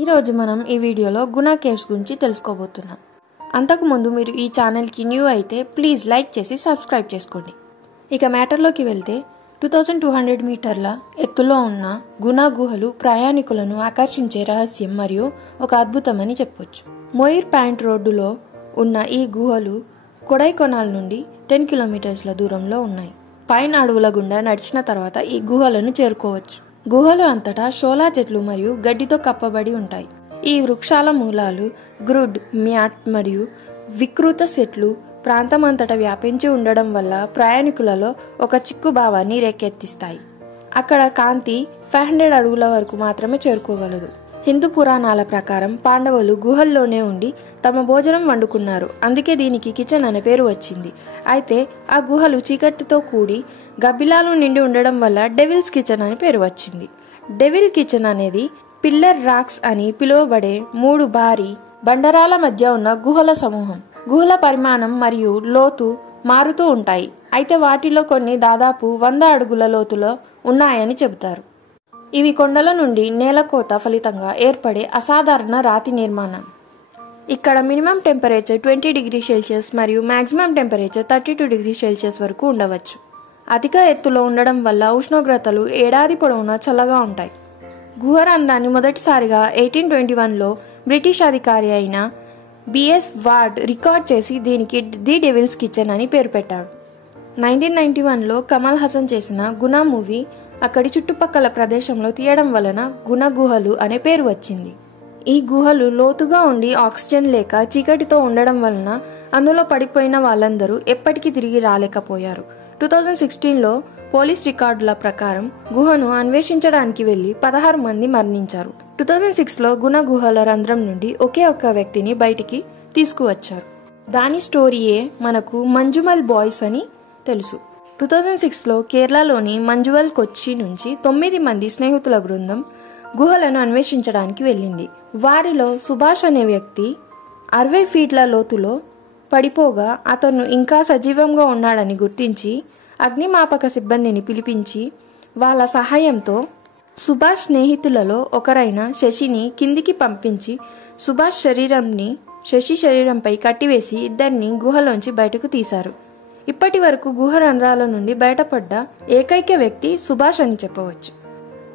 ఈరోజు మనం ఈ వీడియోలో గునా కేవ్స్ గురించి తెలుసుకోబోతున్నాం. అంతకుముందు మీరు ఈ ఛానల్కి న్యూ అయితే ప్లీజ్ లైక్ చేసి సబ్స్క్రైబ్ చేసుకోండి. ఇక మ్యాటర్లోకి వెళ్తే 2200 మీటర్ల ఎత్తులో ఉన్న గునా గుహలు ప్రయాణికులను ఆకర్షించే రహస్యం మరియు ఒక అద్భుతమని చెప్పొచ్చు. మొయిర్ పాయింట్ రోడ్డులో ఉన్న ఈ గుహలు కొడైకొనాల్ నుండి 10 కిలోమీటర్ల దూరంలో ఉన్నాయి. పైన అడవుల గుండా నడిచిన తర్వాత ఈ గుహలను చేరుకోవచ్చు. గుహలు అంతటా షోలా చెట్లు మరియు గడ్డితో కప్పబడి ఉంటాయి. ఈ వృక్షాల మూలాలు గ్రుడ్, మ్యాట్ మరియు వికృత చెట్లు ప్రాంతమంతటా వ్యాపించి ఉండడం వల్ల ప్రయాణికులలో ఒక చిక్కు భావాన్ని రేకెత్తిస్తాయి. అక్కడ కాంతి 500 అడుగుల వరకు మాత్రమే చేరుకోగలదు. హిందూ పురాణాల ప్రకారం పాండవులు గుహల్లోనే ఉండి తమ భోజనం వండుకున్నారు. అందుకే దీనికి కిచెన్ అనే పేరు వచ్చింది. అయితే ఆ గుహలు చీకటితో కూడి గబ్బిలాలు నిండి ఉండడం వల్ల డెవిల్స్ కిచెన్ అని పేరు వచ్చింది. డెవిల్ కిచెన్ అనేది పిల్లర్ రాక్స్ అని పిలువబడే 3 భారీ బండరాల మధ్య ఉన్న గుహల సమూహం. గుహల పరిమాణం మరియు లోతు మారుతూ ఉంటాయి. అయితే వాటిలో కొన్ని దాదాపు 100 అడుగుల లోతులో ఉన్నాయని చెబుతారు. ఇవి కొండల నుండి నేలకోత ఫలితంగా ఏర్పడే అసాధారణ రాతి నిర్మాణం. ఇక్కడ మినిమం టెంపరేచర్ 20 డిగ్రీ సెల్సియస్ మరియు మాక్సిమం టెంపరేచర్ 32 డిగ్రీ సెల్సియస్ వరకు ఉండవచ్చు. అధిక ఎత్తులో ఉండడం వల్ల ఉష్ణోగ్రతలు ఏడాది పొడవునా చల్లగా ఉంటాయి. గుహ రంధ్రాన్ని మొదటిసారిగా 1821లో బ్రిటిష్ అధికారి అయిన బిఎస్ వార్డ్ రికార్డ్ చేసి దీనికి ది డెవిల్స్ కిచెన్ అని పేరు పెట్టాడు. 1991లో కమల్ హాసన్ చేసిన గునా మూవీ అక్కడి చుట్టుపక్కల ప్రదేశంలో తీయడం వలన గుణ గుహలు అనే పేరు వచ్చింది. ఈ గుహలు లోతుగా ఉండి ఆక్సిజన్ లేక చీకటితో ఉండడం వలన అందులో పడిపోయిన వాళ్ళందరూ ఎప్పటికీ తిరిగి రాలేకపోయారు. 2016లో పోలీస్ రికార్డుల ప్రకారం గుహను అన్వేషించడానికి వెళ్లి 16 మంది మరణించారు. 2006లో గుణ గుహల రంధ్రం నుండి ఒకే ఒక్క వ్యక్తిని బయటికి తీసుకువచ్చారు. దాని స్టోరీయే మనకు మంజుమల్ బాయ్స్ అని తెలుసు. 2006లో కేరళలోని మంజువల్ కొచ్చి నుంచి 9 మంది స్నేహితుల బృందం గుహలను అన్వేషించడానికి వెళ్ళింది. వారిలో సుభాష్ అనే వ్యక్తి 60 ఫీట్ల లోతులో పడిపోగా అతను ఇంకా సజీవంగా ఉన్నాడని గుర్తించి అగ్నిమాపక సిబ్బందిని పిలిపించి వాళ్ళ సహాయంతో సుభాష్ స్నేహితులలో ఒకరైన శశిని కిందికి పంపించి సుభాష్ శరీరంని శశి శరీరంపై కట్టివేసి ఇద్దరిని గుహలోంచి బయటకు తీశారు. ఇప్పటి వరకు గుహ రంధ్రాల నుండి బయటపడ్డ ఏకైక వ్యక్తి సుభాష్ అని చెప్పవచ్చు.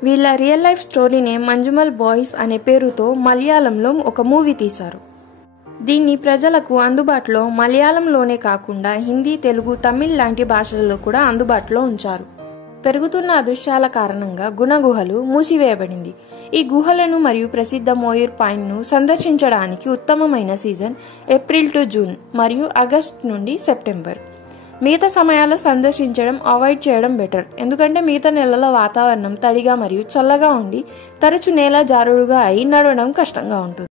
వీళ్ళ రియల్ లైఫ్ స్టోరీనే మంజుమల్ బాయ్స్ అనే పేరుతో మలయాళంలో ఒక మూవీ తీశారు. దీన్ని ప్రజలకు అందుబాటులో మలయాళంలోనే కాకుండా హిందీ, తెలుగు, తమిళ్ లాంటి భాషలలో కూడా అందుబాటులో ఉంచారు. పెరుగుతున్న అదృశ్యాల కారణంగా గుణ గుహలు మూసివేయబడింది. ఈ గుహలను మరియు ప్రసిద్ధ మోయిర్ పాయింట్ ను సందర్శించడానికి ఉత్తమమైన సీజన్ ఏప్రిల్ టు జూన్ మరియు ఆగస్ట్ నుండి సెప్టెంబర్. మిగతా సమయాల్లో సందర్శించడం అవాయిడ్ చేయడం బెటర్. ఎందుకంటే మిగతా నెలలో వాతావరణం తడిగా మరియు చల్లగా ఉండి తరచు నేల జారుడుగా అయి నడవడం కష్టంగా ఉంటుంది.